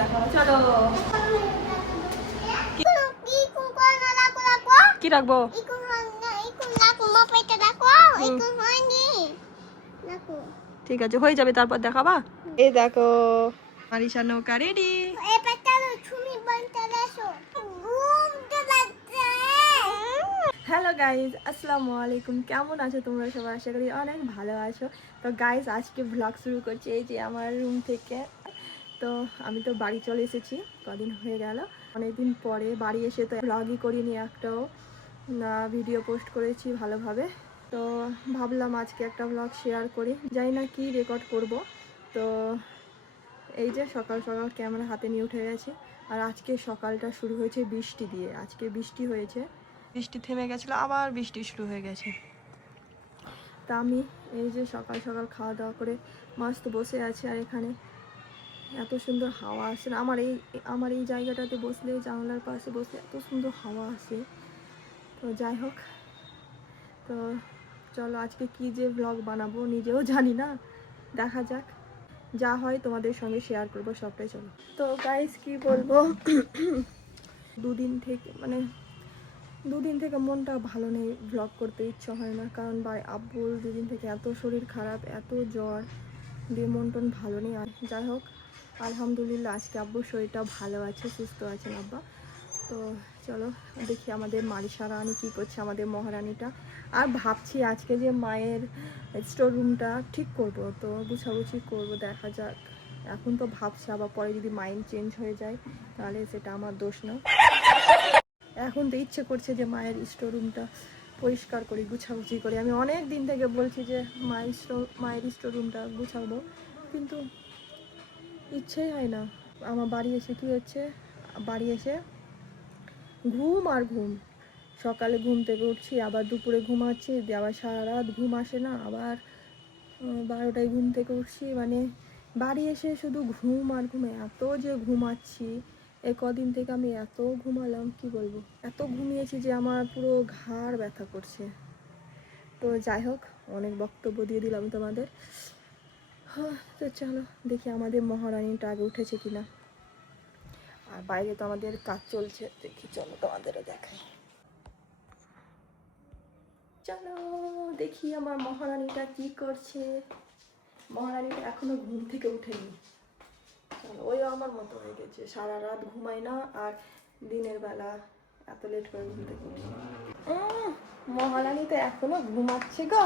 দেখাবো, চলো। কি রাখবো? ঠিক আছে, হয়ে যাবে, তারপর দেখাবা। এই দেখো মারিশা নৌকা রেডি। হ্যালো গাইজ, আসসালামু আলাইকুম। কেমন আছো তোমরা সবাই? আশা করি অনেক ভালো আছো। তো গাইজ, আজকে ব্লগ শুরু করছি এই যে আমার রুম থেকে। তো আমি তো বাড়ি চলে এসেছি, কদিন হয়ে গেল। অনেকদিন পরে বাড়ি এসে তো ব্লগই করিনি, একটাও না ভিডিও পোস্ট করেছি ভালোভাবে। তো ভাবলাম আজকে একটা ব্লগ শেয়ার করি, জানি না কি রেকর্ড করব। তো এই যে সকাল সকাল ক্যামেরা হাতে নিয়ে উঠে গেছি। আর আজকে সকালটা শুরু হয়েছে বৃষ্টি দিয়ে। আজকে বৃষ্টি হয়েছে, বৃষ্টি থেমে গেছিলো, আবার বৃষ্টি শুরু হয়ে গেছে। তা আমি এই যে সকাল সকাল খাওয়া দাওয়া করে মস্ত বসে আছি। আর এখানে এত সুন্দর হাওয়া আসে, আমার এই জায়গাটাতে বসলে, জানলার পাশে বসলে এত সুন্দর হাওয়া আসে। তো যাই হোক, তো চলো আজকে কি যে ব্লগ বানাবো নিজেও জানি না, দেখা যাক, যা হয় তোমাদের সঙ্গে শেয়ার করবো সবটাই। চলো। তো গাইস কি বলবো, দুদিন থেকে মনটা ভালো নেই, ব্লগ করতে ইচ্ছা হয় না। কারণ আব্বুর দুদিন থেকে এত শরীর খারাপ, এত জ্বর দিয়ে মন টন ভালো নেই। আর যাই হোক, আলহামদুলিল্লাহ আজকে আব্বুর শরীরটা ভালো আছে, সুস্থ আছেন আব্বা। তো চলো দেখি আমাদের মারিশা রানী কী করছে, আমাদের মহারানীটা। আর ভাবছি আজকে যে মায়ের স্টোর রুমটা ঠিক করব, তো গুছাগুছি করব, দেখা যাক। এখন তো ভাবছি, আবার পরে যদি মাইন্ড চেঞ্জ হয়ে যায় তাহলে সেটা আমার দোষ না। এখন তো ইচ্ছে করছে যে মায়ের স্টোর রুমটা পরিষ্কার করি, গুছাগুছি করি। আমি অনেক দিন থেকে বলছি যে মায়ের স্টোর রুমটা গুছাবো, কিন্তু ইচ্ছেই হয় না। আমার বাড়ি এসে কী হচ্ছে, বাড়ি এসে ঘুম আর ঘুম। সকালে ঘুম থেকে উঠছি, আবার দুপুরে ঘুমাচ্ছি, দিয়ে আবার সারা রাত ঘুম আসে না, আবার 12টায় ঘুম থেকে উঠছি। মানে বাড়ি এসে শুধু ঘুম আর ঘুমে, এত যে ঘুমাচ্ছি। এই কদিন থেকে আমি এত ঘুমালাম, কি বলবো, এত ঘুমিয়েছি যে আমার পুরো ঘাড় ব্যথা করছে। তো যাই হোক, অনেক বক্তব্য দিয়ে দিলাম তোমাদের। তো চলো দেখি আমাদের মহারানীটা আগে উঠেছে কিনা। আর বাইরে তো আমাদের কাজ চলছে, দেখি, চলো তোমাদেরও দেখাই। চলো দেখি আমার মহারানীটা কি করছে। মহারানীটা এখনো ঘুম থেকে উঠেনি। চলো, ওই আমার মতো হয়ে গেছে, সারা রাত ঘুমায় না, আর দিনের বেলা এত লেট করে ঘুম থেকে উঠে। মহারানী তো এখনো ঘুমাচ্ছে গো।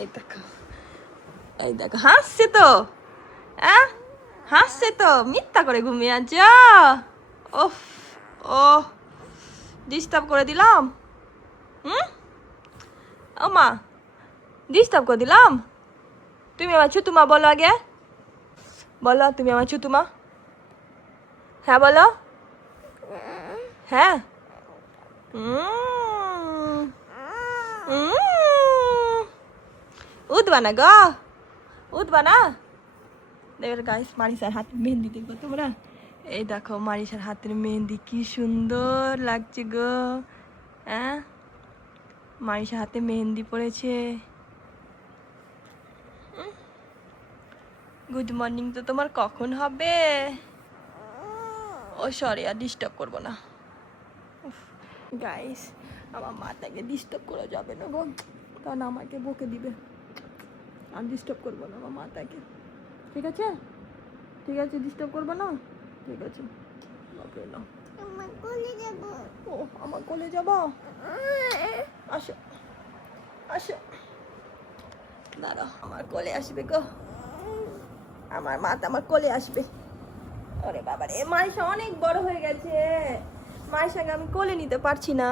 এই দেখো, এই দেখো, হাসছে তো, হাসছে তো, মিথ্যা করে ঘুমিয়ে আছ। ওফ, ও ডিস্টার্ব করে দিলাম। ও মা, ডিস্টার্ব করে দিলাম। তুমি আমার ছুতুমা, বলো আগে, বলো তুমি আমার ছুতুমা। হ্যাঁ বলো, হ্যাঁ। উঠবা না গো, উঠবা না। দেখবে গাইস, মারিশার হাতের মেহেন্দি দেখবো তোমরা। এই দেখো মারিশার হাতের মেহেন্দি কি সুন্দর লাগছে গো। হ্যাঁ, মারিশার হাতে মেহেন্দি পড়েছে। গুড মর্নিং তো তোমার কখন হবে? ও সরি, আর ডিস্টার্ব করবো না। গাইস, আমার মাটাকে ডিস্টার্ব করা যাবে না গো, কারণ আমাকে বকে দিবে। আর ডিস্টার্ব করবো না আমার মাটাকে, ঠিক আছে? ঠিক আছে, ডিস্টার্ব করবো না, ঠিক আছে। বাপরে না, ও আমার কোলে যাবো, আসো আসো, দাঁড়াও, আমার কোলে আসবে গো, আমার মাথা আমার কোলে আসবে। ওরে বাবারে, মাইশা অনেক বড় হয়ে গেছে, মাইশাকে আমি কোলে নিতে পারছি না,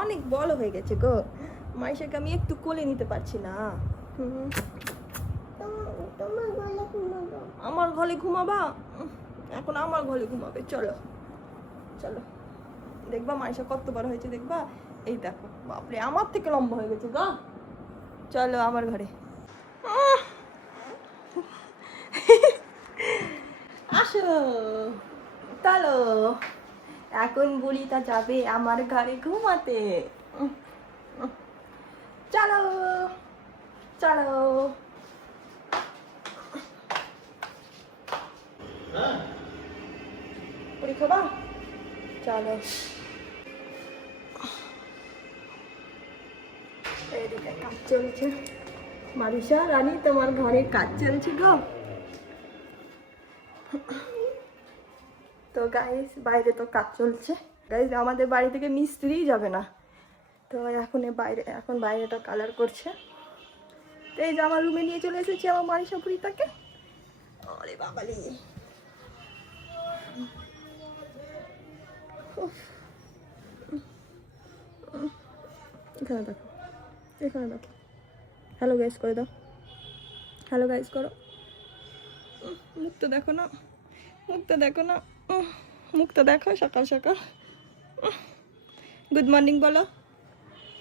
অনেক বড় হয়ে গেছে গো, মাইশাকে আমি একটু কোলে নিতে পারছি না। আমার ঘরে ঘুমাবা? এখন আমার ঘরে ঘুমাবে, চলো চলো, দেখবা মাইশা কত বড় হয়েছে, দেখবা। এই দেখো, বাপরে আমার থেকে লম্বা হয়ে গেছে গো। চলো আমার ঘরে, আসো, চলো। এখন বুড়িটা যাবে আমার ঘরে ঘুমাতে, চলো চলো। মুড়ি খাবা? চলো এইদিকে কাজ চলছে। মারিসা রানী তোমার ঘরে কাজ চলছে গো। তো গাইস বাইরে তো কাজ চলছে। গাইস আমাদের বাড়ি থেকে মিস্ত্রিই যাবে না, তো এখন বাইরেটা কালার করছে। তো এই যে আমার রুমে নিয়ে চলে এসেছি আমার মারিসা পুরিটাকে। আরে বাবালি, এখানে দেখো, এখানে দেখো। হ্যালো গাইস করে দাও, হ্যালো গাইস করো। মুখটা দেখো না, মুখটা দেখো না, মুখটা দেখো সকাল সকাল। গুড মর্নিং বলো,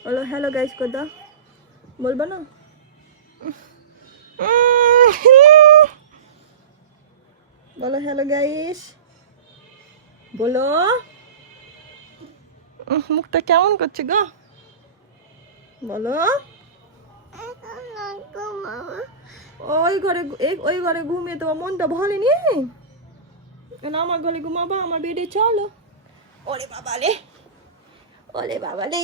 বলো হ্যালো গাইস করে দাও, বলবো না? বলো হ্যালো গাইস, বলো। মুখটা কেমন করছে গো, বলো। ওই ঘরে ঘুমিয়ে তোমার মনটা ভরেনি, আমার ঘরে ঘুমাবা, আমার বেডে চলো। ওরে বাবা রে, ওরে বাবা রে,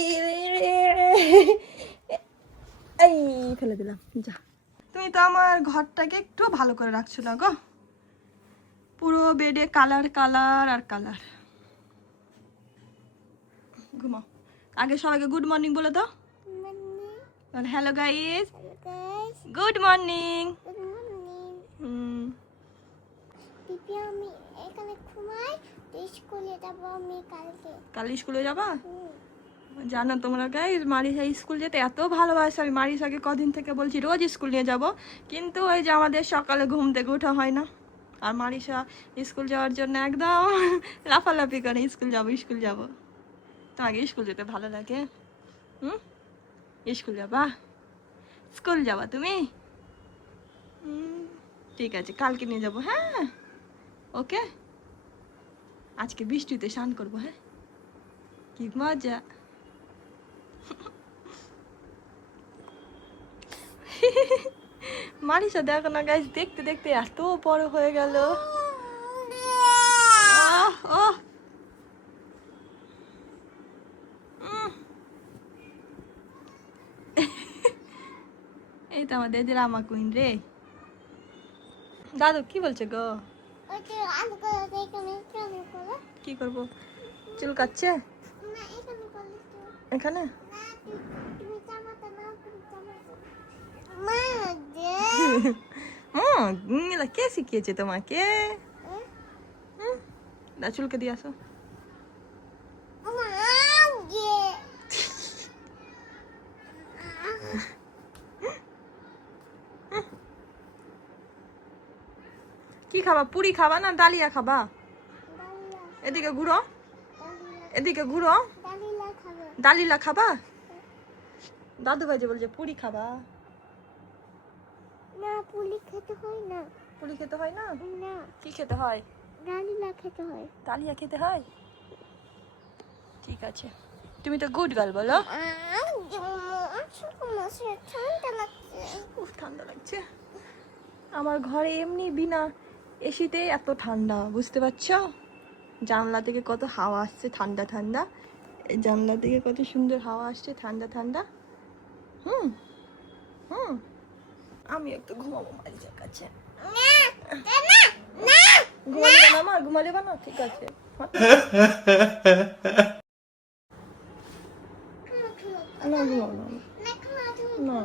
এই ফেলে দিলাম। যা, তুমি তো আমার ঘরটাকে একটু ভালো করে রাখছো না গো, পুরো বেডে কালার কালার আর কালার। ঘুমাও। আগে সবাইকে গুড মর্নিং বলে দাও। Hello guys, good morning. আমি এখানে ঘুমাই, স্কুলে যাব আমি কালকে। কাল স্কুলে যাবা? জানো তোমরা গাইস, মারিসা স্কুল যেতে এত ভালোবাসে। আমি মারিসাকে কদিন থেকে বলছি রোজ স্কুল নিয়ে যাব, কিন্তু ওই যে আমাদের সকালে ঘুম থেকে ওঠা হয় না। আর মারিসা স্কুল যাওয়ার জন্য একদম লাফালাফি করে, স্কুল যাব স্কুল যাব। তোমাকে স্কুল যেতে ভালো লাগে? স্কুল যাবা? স্কুল যাবা তুমি? ঠিক আছে, কালকে নিয়ে যাবো। হ্যাঁ ওকে, আজকে বৃষ্টিতে স্নান করবো। হ্যাঁ, কি মজা। মারিসা দেখো না গাইস, দেখতে দেখতে এত বড় হয়ে গেল। এই তো আমাদের রামা কুইন রে। দাদু কি বলছে গো? কি করবো? চুল কাটছে এখানে। কে শিখিয়েছে তোমাকে? চুলকে দিয়ে আসো। কি খাবা? পুরি খাবা না ডালিয়া খাবা? এদিকে ঘুরো, এদিকে ঘুরো। ডালিলা খাবা? দাদু ভাই যে বলছে পুরি খাবা। না, পুরি খেতে হয় না। পুরি খেতে হয় না? না, কি খেতে হয়? ডালিয়া খেতে হয়। ডালিয়া খেতে হয়? ঠিক আছে, তুমি তো গুড গার্ল বলো। ঠান্ডা লাগছে আমার ঘরে, এমনি বিনা এসিতে এত ঠান্ডা, বুঝতে পারছো? জানলা থেকে কত হাওয়া আসছে ঠান্ডা ঠান্ডা, এই জানলা থেকে কত সুন্দর হাওয়া আসছে ঠান্ডা ঠান্ডা। আমি একটু ঘুমাবো মারিজার কাছে। ঘুমালে না মা, ঘুমালে না? ঠিক আছে, না ঘুমাবো না, না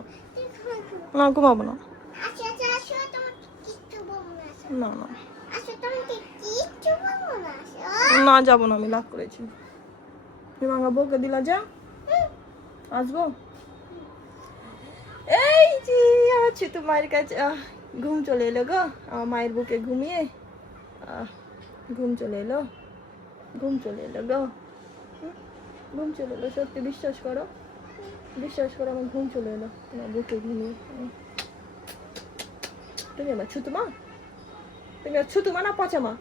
না ঘুমাবো না, না না না যাবো না, আমি লাভ করেছি। তুমি আমার বউকে দিলা, যা আসবো। এই যে আমার ছোট মায়ের কাছে ঘুম চলে এলো গো, আমার মায়ের বুকে ঘুমিয়ে ঘুম চলে এলো, ঘুম চলে এলো গো, ঘুম চলে এলো। সত্যি বিশ্বাস করো, বিশ্বাস করো, আমার ঘুম চলে এলো তোমার বুকে ঘুমিয়ে। তুমি আমার ছোট মা, তুমি আর ছোট মা না পচা মা?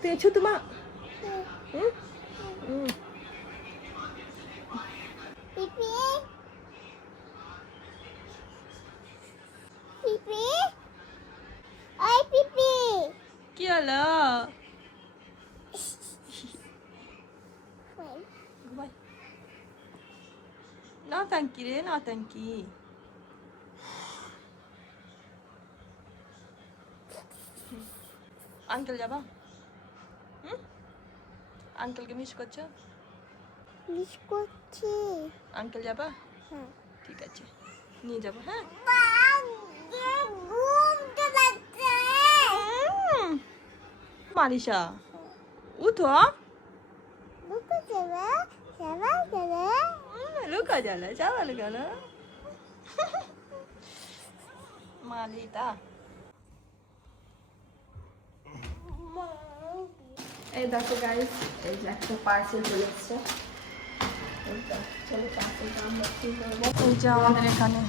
তুই ছোট মা? কি নটাঙ্কি রে নটাঙ্কি। আঙ্কেল যাবা? আঙ্কেলকে মিস করছো? মিস করছি। আঙ্কেল যাবা? হ্যাঁ। ঠিক আছে, নিয়ে যাবো। হ্যাঁ, মারিসা উঠো। লুকা যাবে চাওয়াল গেল মালিতা। এই দেখো গাইস, এই যে একটা পার্সেল চলে এসছে। চলো পার্সেলটা আমরা খুলে নেবো। এই যে আমাদের এখানে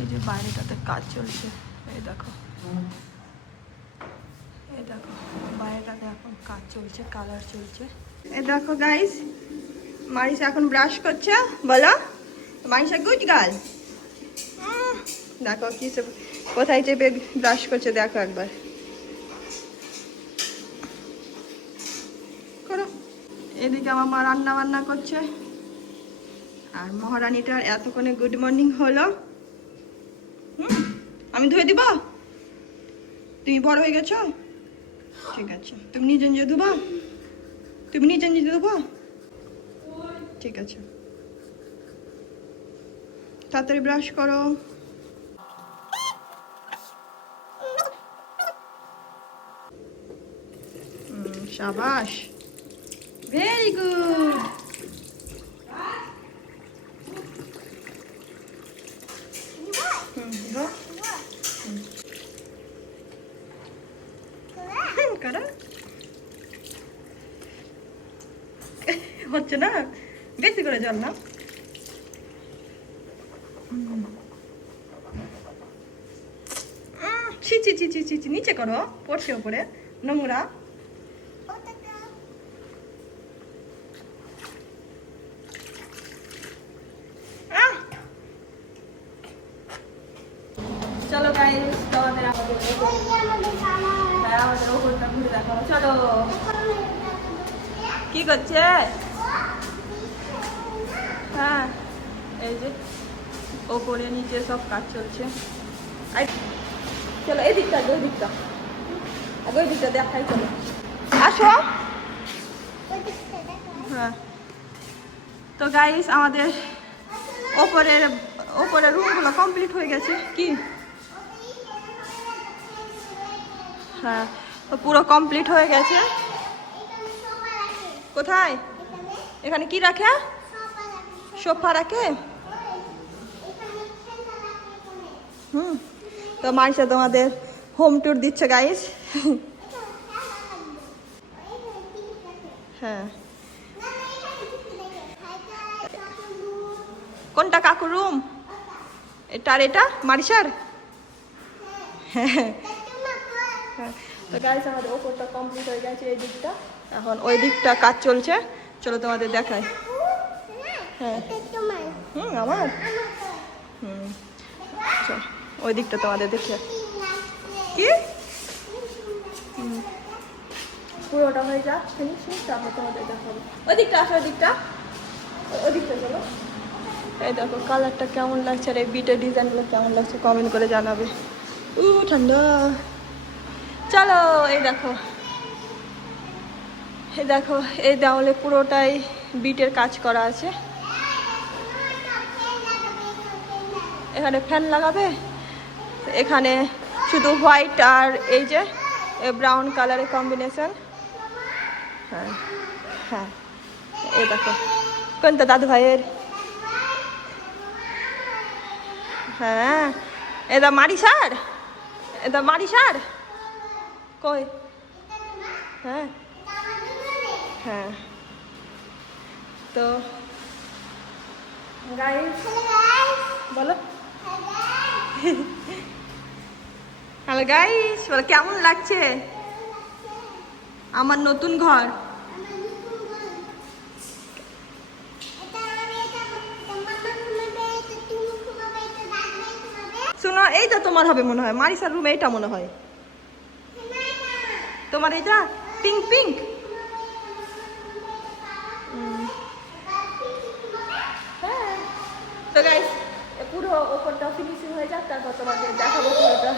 এই যে বাইরেটাতে কাজ চলছে। এই দেখো, এই দেখো বাইরেটাতে এখন কাজ চলছে, কালার চলছে। এই দেখো গাইস, মারিসা এখন ব্রাশ করছে। বলো মারিসা গুড গার্ল। দেখো কি সব কোথায় চেপে ব্রাশ করছে, দেখো একবার করো। এদিকে আমার মা রান্না বান্না করছে, আর মহারানীটার এতক্ষণে গুড মর্নিং হলো। আমি ধুয়ে দিব? তুমি বড় হয়ে গেছো, ঠিক আছে। তুমি নিজে নিজে ধুবা? তুমি নিজে নিজে ধুবা? ঠিক আছে, তাড়াতাড়ি ব্রাশ করো। শাবাশ, ভেরি গুড। হচ্ছে না, বেশি করে জল না। ছি ছি ছি ছি ছি ছি, নিচে করো, পড়ছে ওপরে নোংরা। চলো গাইস, তোমাদের আমাদের ওপরটা ঘুরে দেখাবো। চলো, কি করছে? হ্যাঁ, এই যে ওপরে নিচে সব কাজ চলছে। চলো এই দিকটা, ওই দিকটা, ওই দিকটা দেখাই। চলো আসো। হ্যাঁ, তো গাইস আমাদের ওপরের রুমগুলো কমপ্লিট হয়ে গেছে। কি? হ্যাঁ, তো পুরো কমপ্লিট হয়ে গেছে। কোথায়? এখানে কি রাখে? সোফা রাখে। তো মাইশা তোমাদের হোম ট্যুর দিচ্ছে গাইস। হ্যাঁ, কোনটা কাকুর রুম? এটা আর এটা মারিসার? হ্যাঁ, তো গাইস আমাদের ওপরটা কমপ্লিট হয়ে গেছে, এই দিকটা। এখন ওই দিকটা কাজ চলছে, চলো তোমাদের দেখাই। হ্যাঁ, আমার চল ওই দিকটা তোমাদের দেখে। কি? পুরোটা হয়ে যাক, ফিনিশিং, তারপর তোমাদের দেখাবো। ওই দিকটা আসো, ওই দিকটা, ওই দিকটা চলো। এই দেখো কালারটা কেমন লাগছে, আর এই বিটের ডিজাইনগুলো কেমন লাগছে কমেন্ট করে জানাবে। ঠান্ডা। চলো এই দেখো, এই দেখো এই দেওয়ালে পুরোটাই বিটের কাজ করা আছে। এখানে ফ্যান লাগাবে, এখানে শুধু হোয়াইট আর এই যে ব্রাউন কালারের কম্বিনেশন। হ্যাঁ হ্যাঁ, এই দেখো কোনটা দাদু ভাইয়ের? হ্যাঁ, এটা মারিসার, এটা মারিসার কই? হ্যাঁ হ্যাঁ, তো গাইস বলো। হ্যালো গাইস, বলো কেমন লাগছে আমার নতুন ঘর? শোনো, এইটা তোমার হবে মনে হয়, মারিসার রুম এইটা মনে হয় তোমার। এটা পিঙ্ক পিঙ্ক। হ্যাঁ, তো গাইস পুরো ওপরটা ফিনিশিং হয়ে যাক, তারপর তোমাদের দেখাবো পুরোটা।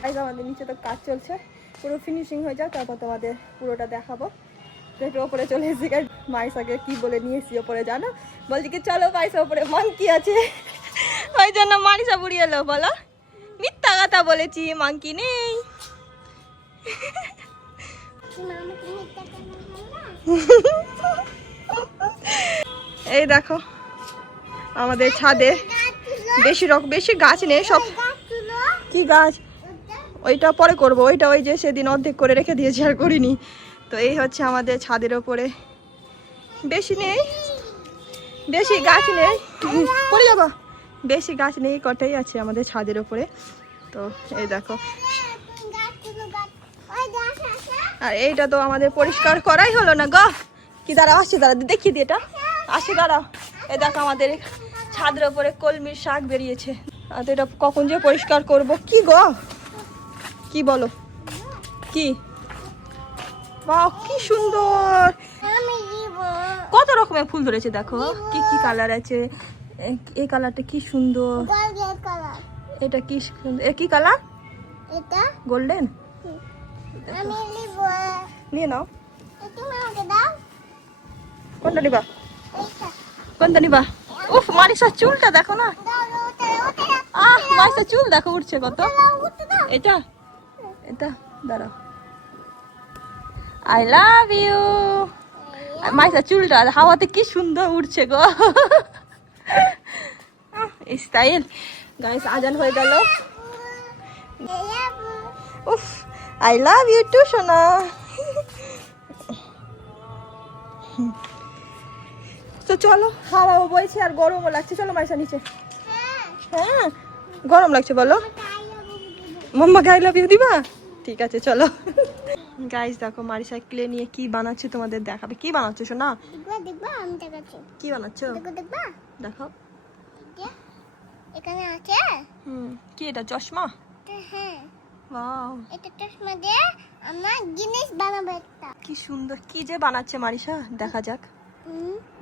গাইস আমাদের নিচে তো কাজ চলছে, পুরো ফিনিশিং হয়ে যাক, তারপর তোমাদের পুরোটা দেখাবো। তো একটু ওপরে চলে এসেছি গাইস, মাইসাকে কি বলে নিয়ে এসেছি ওপরে জানো? বলছি কি চলো মাইসা ওপরে মাংকি আছে, ওই জন্য মাইসা বুড়ি এলো। বলো মিথ্যা কথা বলেছি, মাংকি নেই। এই দেখো আমাদের ছাদে বেশি গাছ নেই, সব কি গাছ ওইটা পরে করব, ওইটা ওই যে সেদিন অর্ধেক করে রেখে দিয়েছি আর করিনি। তো এই হচ্ছে আমাদের ছাদের ওপরে, বেশি নেই, বেশি গাছ নেই, পড়ে যাবা, বেশি গাছ নেই, কটাই আছে আমাদের ছাদের ওপরে। তো এই দেখো, আর এইটা তো আমাদের পরিষ্কার করাই হলো না গো। কি দাঁড়াও, আসছে দাঁড়া দেখিয়ে দিই, এটা আসে দাঁড়াও। এই দেখো আমাদের ছাদের ওপরে কলমির শাক বেরিয়েছে, আর এটা কখন যে পরিষ্কার করব। কি গো কি বলো, কি বাহ কি সুন্দর, কত রকমের ফুল ধরেছে দেখো, কি কি কালার আছে। এই কালারটা কি সুন্দর, এটা কি সুন্দর, এ কি কালার, এটা গোল্ডেন। আমি নিব, নিয়ে নাও, তুমি আমাকে দাও কোনটা নিবা, এইটা কোনটা নিবা। উফ মারিসা চুলটা দেখো না, দাও ওটা ওটা মারিসা চুল দেখো উঠছে কত। ওটা দাও এটা এটা দাঁড়াও, আই লাভ ইউ। মাইসা চুলটা হাওয়াতে কি সুন্দর উঠছে গো, স্টাইল। গাইস আজান হয়ে গেল, উফ আই লাভ ইউ টু সোনা। তো চলো, হাওয়াও বইছে আর গরমও লাগছে, চলো মাইসা নিচে। হ্যাঁ গরম লাগছে বলো, মাম্মা আই লাভ ইউ দিবা, ঠিক আছে চলো। গাইস দেখো মারিসা ক্লে নিয়ে কি বানাচ্ছে তোমাদের দেখাবে। কি বানাচ্ছো সোনা, দেখবা দেখবা আমি দেখাচ্ছি, কি বানাচ্ছো দেখো দেখবা দেখো। এখানে আছে, কি এটা চশমা, হ্যাঁ ওয়াও এটা চশমা দিয়ে আমরা জিনিস বানাবো একটা। কি সুন্দর, কি যে বানাচ্ছে মারিসা, দেখা যাক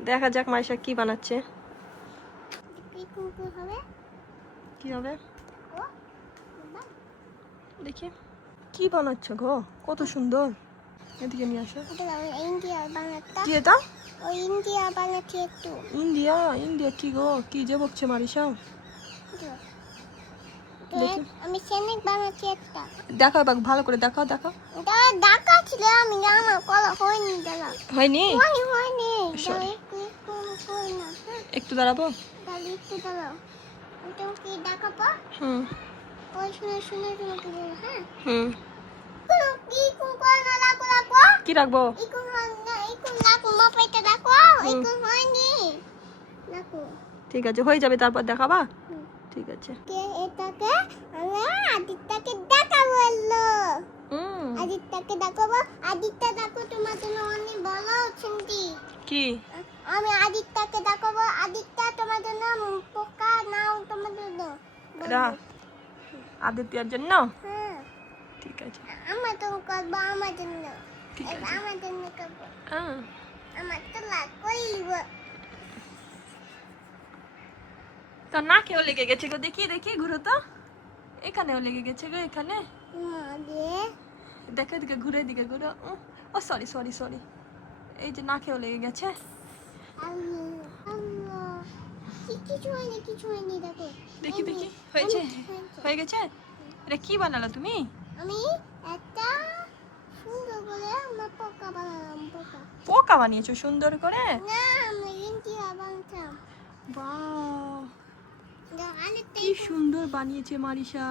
দেখা যাক মারিসা কি বানাচ্ছে। কি কুকু হবে, কি হবে ও বাবা দেখি, কি বানাচ্ছো গো, কত সুন্দর। এদিকে নিয়ে আসো, এটা ইন্ডিয়া বানাতা, কি এটা, ও ইন্ডিয়া বানাচ্ছে একটু, ইন্ডিয়া। ইন্ডিয়া কি গো, কি যে বকছে মারিসা। দেখি। আমি সেনিক বানাচ্ছি একটা, দেখাও এবার ভালো করে দেখাও, দেখাও। এটা ডাকা ছিল, আমি আমার কলা হয়নি দাদা, হয়নি, হয়নি হয়নি Sorry. কই না, হ্যাঁ একটু দাঁড়াবো। তাহলে একটু দাঁড়াও, তুমি কি ডাকাবো, হুম ওই শুনে শুনে শুনে শুনে, হ্যাঁ হুম কোনো কি কোন কোন না লাগো লাগো, কি রাখবো, ইকুন না ইকুন লাগো মাপাইতে রাখো, ইকুন হয়নি লাগো, ঠিক আছে হয়ে যাবে, তারপর দেখাবা, ঠিক আছে। কে এটাকে আমরা আদিত্যকে দেখাবো, এলো আদিত্যকে দেখাবো, আদিত্য দেখো তোমার জন্য অনেক ভালো চিন্তি, কি আমি আদিত্যকে দেখাবো, আদিত্য তোমার জন্য পোকা নাও তোমার জন্য এটা আদিত্যর জন্য, হ্যাঁ ঠিক আছে আমার তো করবো, আমার জন্য ঠিক আছে। আমার জন্য করবো, হ্যাঁ আমার তো লাগবেই তো নাকেও লেগে গেছে গো, দেখি দেখি ঘুরো তো, এখানেও লেগে গেছে গো, এখানে দিয়ে দেখো, এদিকে ঘুরে, এদিকে ঘুরো। ও সরি সরি সরি, এই যে নাকেও লেগে গেছে। কিছু হয়নি দেখো, দেখি দেখি হয়েছে, হয়ে গেছে। এটা কি বানালো তুমি, আমি একটা সুন্দর করে আমার পোকা বানালাম, পোকা পোকা বানিয়েছো সুন্দর করে, না আমি ইন্ডিয়া বানাতাম, বাহ আরেকটা কি সুন্দর বানিয়েছে মারিসা।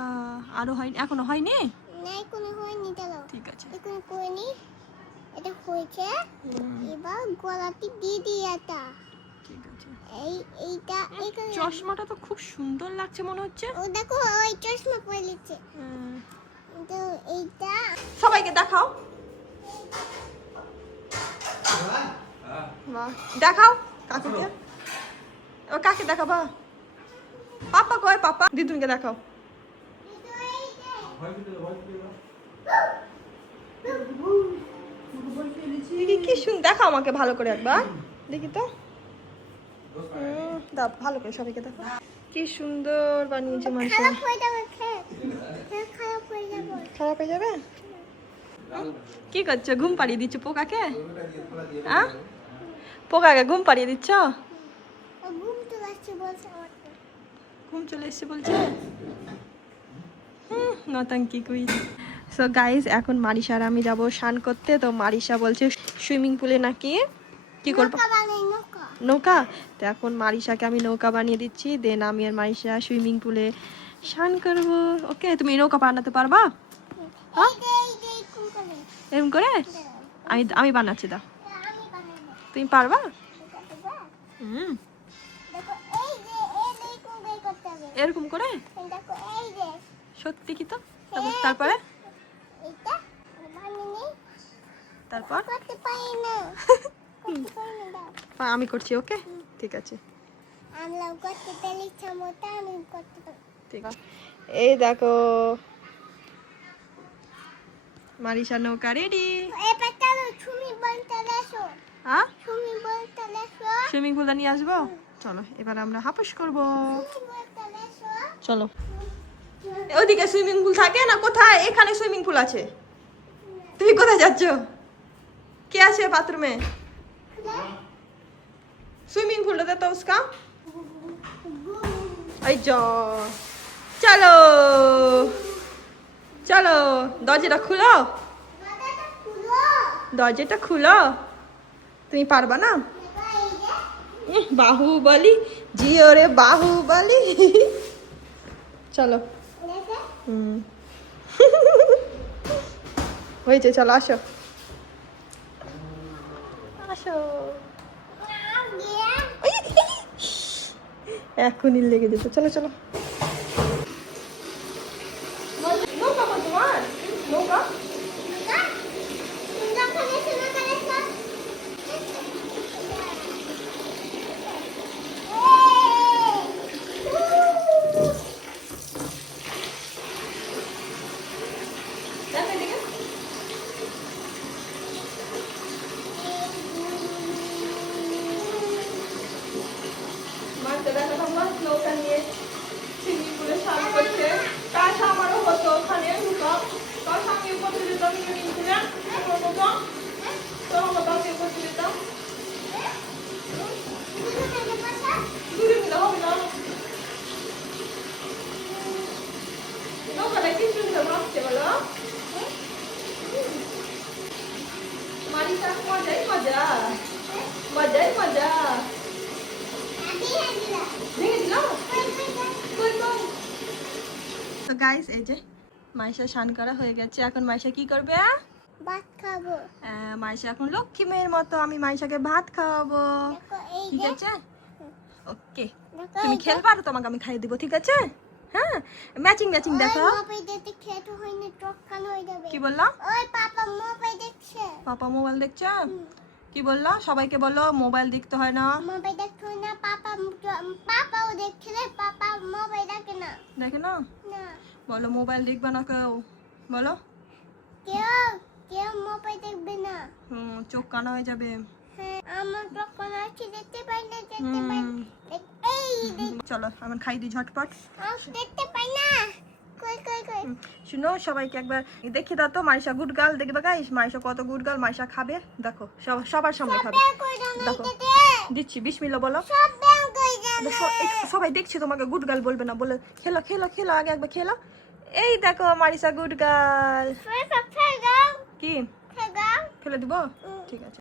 আরো হয়নি, এখনো হয়নি, নাই কোনো হয়নি দাঁড়াও, ঠিক আছে। এখন কইনি, এটা হয়েছে, এবার গলাটি দিয়ে দিই এটা, ঠিক আছে। এইটা এখানে চশমাটা তো খুব সুন্দর লাগছে মনে হচ্ছে। ও দেখো ওই চশমা পরে নিচ্ছে, তো এইটা সবাইকে দেখাও, বাহ দেখাও কাকুকে, ও কাকে দেখাবা, পাপা কয়, পাপা দিদুনকে দেখাও। কি শুন, দেখো আমাকে ভালো করে একবার দেখি তো। দাও ভালো করে সবাইকে দেখো, কি সুন্দর বানিয়েছে মাইশা। খারাপ হয়ে যাবে খেয়ে খারাপ হয়ে যাবে। খারাপ হয়ে যাবে? কি করছো, ঘুম পাড়িয়ে দিচ্ছ পোকাকে? পোকাকে ঘুম পাড়িয়ে দিচ্ছ? ঘুম তো আসছে বলছে আমাকে। ঘুম চলে এসছে বলছে। নতাঙ্কি কুই। সো গাইস, এখন মারিশা আর আমি যাব স্নান করতে। তো মারিশা বলছে সুইমিং পুলে নাকি কি করবো, নৌকা বানাই নৌকা। নৌকা। তো এখন মারিশাকে আমি নৌকা বানিয়ে দিচ্ছি, দেন আমি আর মারিশা সুইমিং পুলে স্নান করবো। ওকে, তুমি নৌকা বানাতে পারবা? এই যে কোন করে এরকম করে আমি আমি বানাচ্ছি, দাও। আমি বানাবো। তুমি পারবা? দেখো হুম, এই যে এই কোন করে করতে হবে। এরকম করে? দেখো এই যে সত্যি কি? তো তারপরে এটা বানিয়ে তারপর করতে পারি না। করতে পারি না দাও। আমি করছি। ওকে, ঠিক আছে, আমরা করতে পেলে ক্ষমতা আমি করতে পারি। ঠিক আছে। এই দেখো মারিশা নৌকা রেডি। এবার চলো সুমি বলতে এসো। হ্যাঁ, সুমি বলতে এসো। সুইমিং পুলটা নিয়ে আসবো। চলো এবার আমরা হাপুস করবো। সুমি বলতে এসো। চলো, ওদিকে সুইমিং পুল থাকে না, কোথায়? এখানে সুইমিং পুল আছে। তুমি কোথায় যাচ্ছ? কে আছে বাথরুমে? সুইমিং পুলটা তো उसका। এই যা, চলো চলো, দরজাটা খুলো, দাদাটা খুলো। দরজাটা খুলো। তুমি পারবা না? দেখো এই যে বাহুবলি, জিও রে বাহুবলি। চলো, দেখো হুম। হয়েছে, চলো আসো আসো। গিয়া এখনই লেগে যেত। চলো চলো। নৌকা কই তোমার? নৌকা? দেখো এদিকে। মারতে দেখো তোমরা নৌকা নিয়ে সুইমিং পুলে স্নান করছে। কাশ আমারও হতো ওখানে ঢুকা, কাশ আমি করতে যেতাম সুইমিং পুলে। তোমার মতো আমি করতে যেতাম। দূরে মিলে হবে না। নৌকাটা কি সুন্দর ভাবছে বলো। মারিশা, মজাই মজা, মজাই মজা। ভেঙে দিল? তো গাইস, এই যে মাইশা স্নান করা হয়ে গেছে। এখন মাইশা কি করবে? ভাত খাবো। মাইশা এখন লক্ষ্মী মেয়ের মতো আমি মাইশাকে ভাত খাওয়াবো। দেখো এই ঠিক যে আছে, ওকে। দেখো তুমি এই যে। খেলবা আর তোমাকে আমি খাইয়ে দিব, ঠিক আছে? হ্যাঁ, ম্যাচিং ম্যাচিং দেখো। ওই মোবাইল দেখতে খেতে হয়নি, টক্কান হয়ে যাবে। কি বললাম? ওই পাপা মোবাইল দেখছে। পাপা মোবাইল দেখছে? কি বললো? সবাইকে বলো মোবাইল দেখতে হয় না। মোবাইল দেখতে হয় না। পাপাও দেখছে রে, পাপা মোবাইল দেখে না। দেখে না? না বলো মোবাইল দেখবে না কেউ, বলো। কেউ মোবাইল দেখবে না। চোখ কানা হয়ে যাবে। হ্যাঁ, আমার টক্কান আছে, দেখতে পাই না, দেখতে পাই না। এই দেখ, চলো আমার খাই দিই ঝটপট। দেখতে পাই না। কই কই কই। শুনো, সবাইকে একবার দেখিয়ে দাও তো মাইশা গুড গার্ল। দেখবে গাইস মাইশা কত গুড গার্ল। মাইশা খাবে, দেখো সবার সামনে খাবে। বের করে দাও না দেখো এটাতে। দিচ্ছি, বিসমিল্লাহ বলো। সব বের করে দাও না। সবাই দেখছে তোমাকে গুড গার্ল বলবে না, বলে খেলো খেলো খেলো, আগে একবার খেলো। এই দেখো মারিসা গুড গার্ল। ফের দাও। কি ফের দাও। ফেলে দিব? ঠিক আছে।